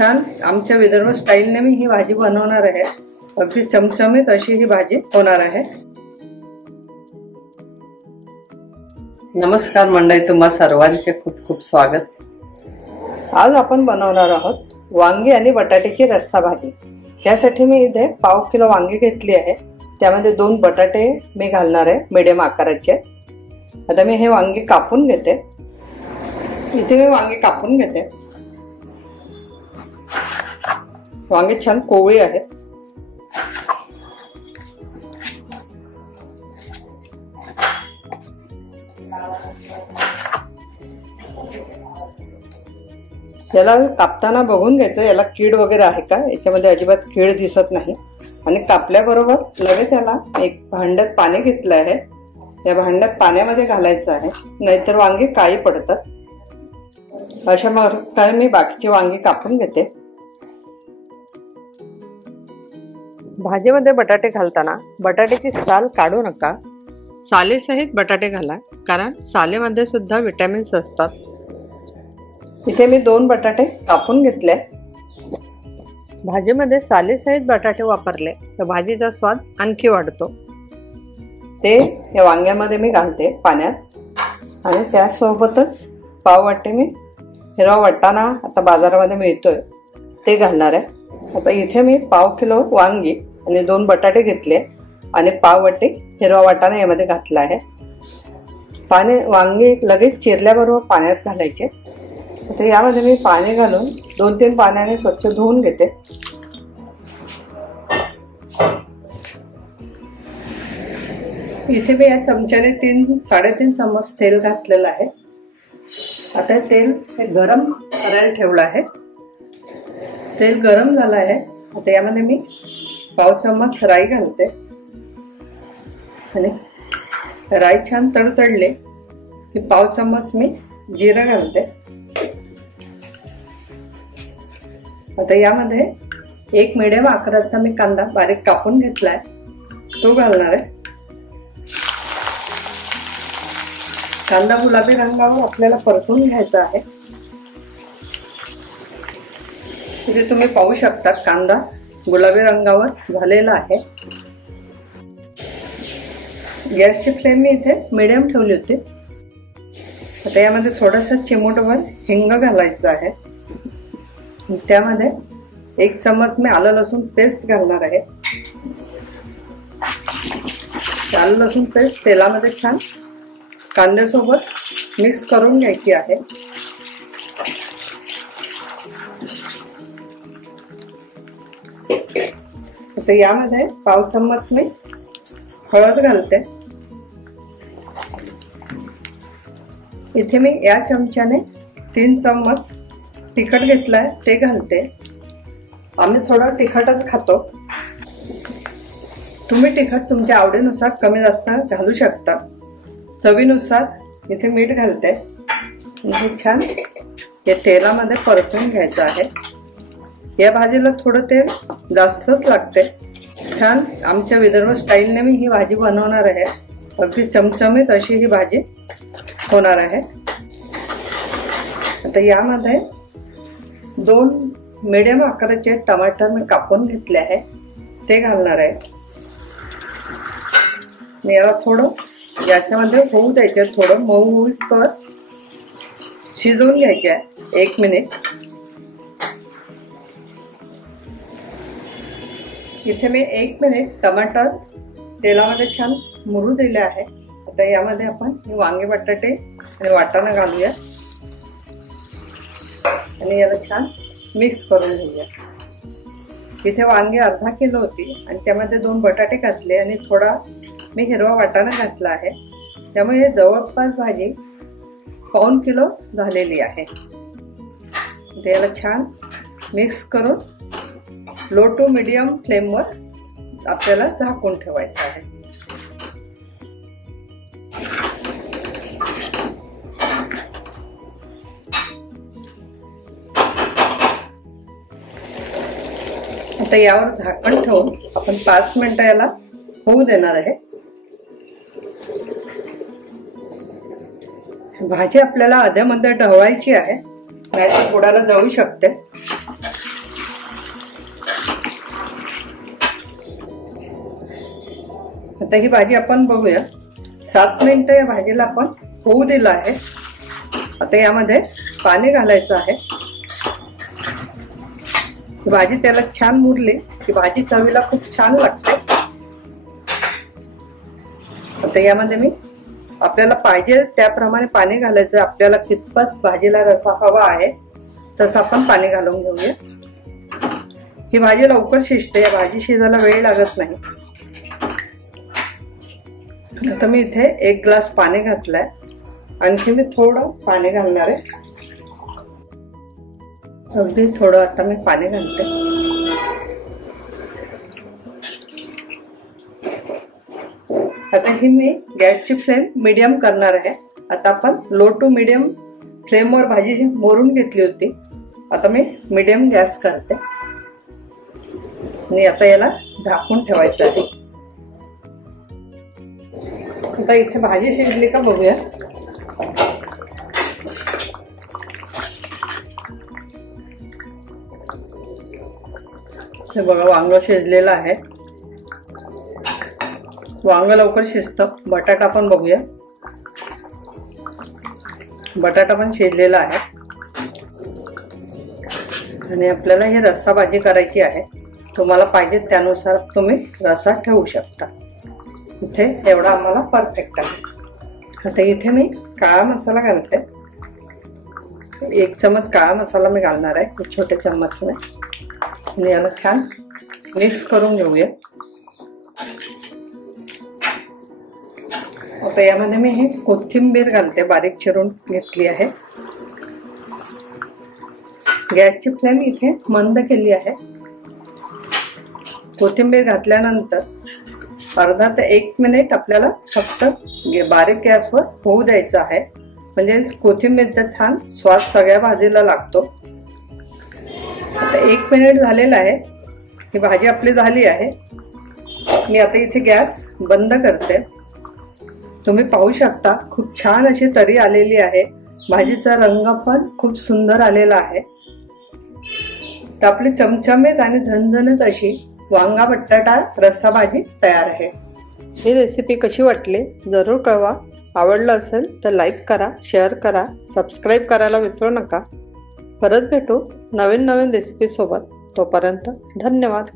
छान आमच्या विदर्भ स्टाईलने मी ही भाजी बनवणार आहे। अगदी चमचमीत अशी ही भाजी होणार आहे। नमस्कार मंडळी, तुम्हा सर्वांचे खूप खूप स्वागत। आज आपण बनवणार आहोत वांगी आणि बटाट्याची रस्सा भाजी। त्यासाठी मी इथे पाव किलो वांगी घेतली आहे। त्यामध्ये 2 बटाटे मी घालणार आहे मीडियम आकाराचे। आता मी हे वांगी कापून घेते। इथे मी वांगी कापून घेते। वांगी छान कोवळी आहेत। याला कापताना बघून घ्यायचं याला कीड वगैरे आहे का। याच्यामध्ये अजिबात कीड दिसत नाही। आणि कापल्याबरोबर लगेच याला एक भांड्यात पाणी घेतलं आहे। या भांड्यात पाण्यामध्ये घालायचं आहे, नाहीतर वांगी काळी पडतात। अशा प्रकारे मी बाकीची वांगी कापून घेते। भाजीमध्ये बटाटे घालताना बटाट्याची साल काढू नका, सालेसहित बटाटे घाला, कारण सालेमध्ये सुद्धा विटॅमिन्स असतात। इथे मी 2 बटाटे कापून घेतले। भाजीमध्ये सालेसहित बटाटे वापरले तर भाजीचा स्वाद आणखी वाढतो। ते या वांग्यामध्ये मी घालते पाण्यात। आणि त्यासोबतच पाव वाटे मी हिरवा वाटाणा आता बाजारामध्ये मिळतोय ते घालणार आहे। आता इथे मी पाव किलो वांगी आणि 2 बटाटे घेतले आणि पाव वाटे हिरवा वाटाणा यामध्ये घातला आहे। वांगी लगेच चिरल्याबरोबर पाण्यात घालायचे। आता यामध्ये मी पाणी घालून 2-3 पाण्याने स्वच्छ धुवून घेते। इथे मी या चमच्याने 3-3.5 चम्मच तेल घातलेलं आहे। आता तेल गरम करायला ठेवलं आहे। तेल गरम झालं आहे। आता यामध्ये मी पाव चम्मच राई घालते आणि राई छान तडतडले की पाव चम्मच मी जिरं घालते। आता यामध्ये एक मीडियम आकाराचा मी कांदा बारीक कापून घेतलाय तो घालणार आहे। कांदा गुलाबी रंगावर आपल्याला परतून घ्यायचा आहे। इथे तुम्ही पाहू शकता कांदा गुलाबी रंगावर झालेला आहे। गॅसची फ्लेम मी इथे मीडियम ठेवली होती। आता यामध्ये थोडासा चिमूटभर हिंग घालायचं आहे। त्यामध्ये 1 चम्मच मी आलं लसूण पेस्ट घालणार आहे। आलं लसूण पेस्ट तेलामध्ये छान कांद्यासोबत मिक्स करून घ्यायची आहे। आता यामध्ये पाव चम्मच मी हळद घालते। इथे मी या चमच्याने 3 चम्मच तिखट घेतलाय ते घालते। आम्ही थोडं तिखटच खातो। तुम्ही तिखट तुमच्या आवडीनुसार कमी जास्त घालू शकता। चवीनुसार इथे मीठ घालते। हे छान या तेलामध्ये परतून घ्यायचं आहे। या भाजीला थोडं तेल जास्तच लागते। छान आमच्या विदर्भ स्टाईलने मी ही भाजी बनवणार आहे। अगदी चमचमीत अशी ही भाजी होणार आहे। आता यामध्ये 2 मीडियम आकाराचे टमाटर मी कापून घेतले आहे ते घालणार आहे। याला थोडं याच्यामध्ये होऊ द्यायचे, थोडं मऊ होईस्तोवर शिजवून घ्यायचे आहे 1 मिनिट। इथे मी 1 मिनिट टमाटर तेलामध्ये छान मुरू दिले आहे। आता यामध्ये आपण वांगे बटाटे आणि वाटाणा घालूया आणि याला छान मिक्स करून घेऊया। इथे वांगी अर्धा किलो होती आणि त्यामध्ये 2 बटाटे घातले आणि थोडा मी हिरवा वाटाणा घातला आहे। त्यामुळे जवळपास भाजी पाऊण किलो झालेली आहे। याला छान मिक्स करून लो टू मीडियम फ्लेमवर आपल्याला झाकून ठेवायचं आहे। आता यावर झाकण ठेवून आपण 5 मिनिटं याला होऊ देणार आहे। भाजी आपल्याला अध्यामध्ये ढवळायची आहे, नाहीतर पोळाला जळू शकते। आता ही भाजी आपण बघूया. 7 मिनिटं या भाजीला आपण होऊ दिलं आहे. आता यामध्ये पाणी घालायचं आहे. भाजी त्याला छान मुरली की भाजी चवीला खूप छान लागते. आता यामध्ये मी आपल्याला पाहिजे त्याप्रमाणे पाणी घालायचं. आपल्याला कितपत भाजीला रसा हवा आहे तसं आपण पाणी घालून घेऊया. ही भाजी लवकर शिजते. या भाजी शिजायला वेळ लागत नाही. आता मी इथे 1 ग्लास पाणी घातलंय. आणखी मी थोडं पाणी घालणार आहे. अगदी थोडं आता मी पाणी घालते. आता ही मी गॅसची फ्लेम मीडियम करणार आहे. आता आपण लो टू मीडियम फ्लेमवर भाजी मोरून घेतली होती. आता मी मीडियम गॅस करते आणि आता याला झाकून ठेवायचं आहे. आता इथे भाजी शिजली का बघूया. हे बघा वांग शिजलेलं आहे. वांग लवकर शिजतं. बटाटा पण बघूया. बटाटा पण शिजलेला आहे आणि आपल्याला ही रस्सा भाजी करायची आहे. तुम्हाला पाहिजे त्यानुसार तुम्ही रस्सा ठेवू शकता. इथे एवढा आम्हाला परफेक्ट आहे. आता इथे मी काळा मसाला घालते. 1 चमच काळा मसाला मी घालणार आहे छोट्या चम्मचने आणि याला छान मिक्स करून घेऊया. आता यामध्ये मी ही कोथिंबीर घालते. बारीक चिरून घेतली आहे. गॅसची फ्लेम इथे मंद केली आहे. कोथिंबीर घातल्यानंतर अर्धा ते 1 मिनिट आपल्याला फक्त बारीक गॅसवर होऊ द्यायचं आहे. म्हणजे कोथिंबीरचा छान स्वाद सगळ्या भाजीला लागतो. आता 1 मिनिट झालेला आहे. ही भाजी आपली झाली आहे. मी आता इथे गॅस बंद करते. तुम्ही पाहू शकता खूप छान अशी तरी आलेली आहे. भाजीचा रंग पण खूप सुंदर आलेला आहे. तर आपली चमचमीत आणि झणझणीत अशी वांगा बटाटा रस्सा भाजी तयार आहे. ही रेसिपी कशी वाटली जरूर कळवा. आवडलं असेल तर लाईक करा, शेअर करा, सबस्क्राईब करायला विसरू नका. परत भेटू नवीन रेसिपी सोबत. तोपर्यंत धन्यवाद.